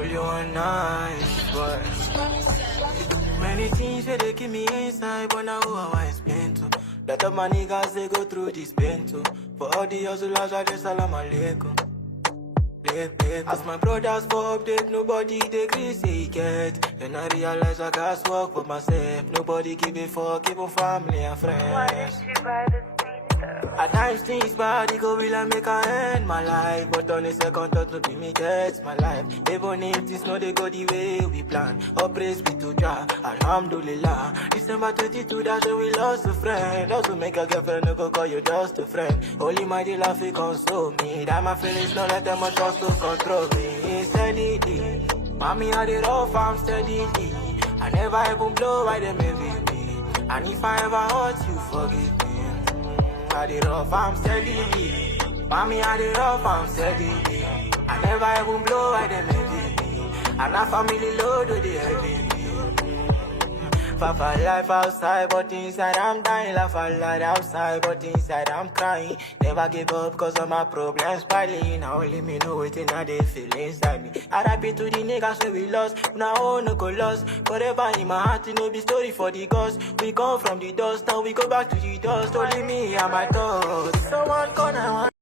Only one night, but many things where they keep me inside, but now who I explain to? Lot of my niggas they go through this pain too. For all the hustlers, I just salam alaikum. As my brothers for update, nobody they agree say he get. Then I realize I can't work for myself. Nobody give a fuck, even family and friends. At times things bad, it go will I make a end my life. But on the second thought to be me gets my life. Even if this no they go the way we plan. All praise be to Jah, Alhamdulillah. December 22, that's when we lost a friend. Also make a girlfriend, no go call you just a friend. Only my dear laugh it console me. That my feelings no let them trust to control me. Steadily, mommy I did rough, I'm steadily. I never even blow by them envy me. And if I ever hurt you, forgive me. I did rough, I'm steady. Mommy, I did rough, I'm steady. I never even blow at them envy me. And our family load with the heavy me. Fafa life outside, but inside I'm dying. Laugh a lot outside, but inside I'm crying. Never give up cause of my problems piling. Now only me know it and they feel inside me. RIP to the niggas when we lost. Now oh no go lost. Forever in my heart, it no be story for the ghost. We come from the dust, now we go back to the dust. Only me and my thoughts. Someone gonna want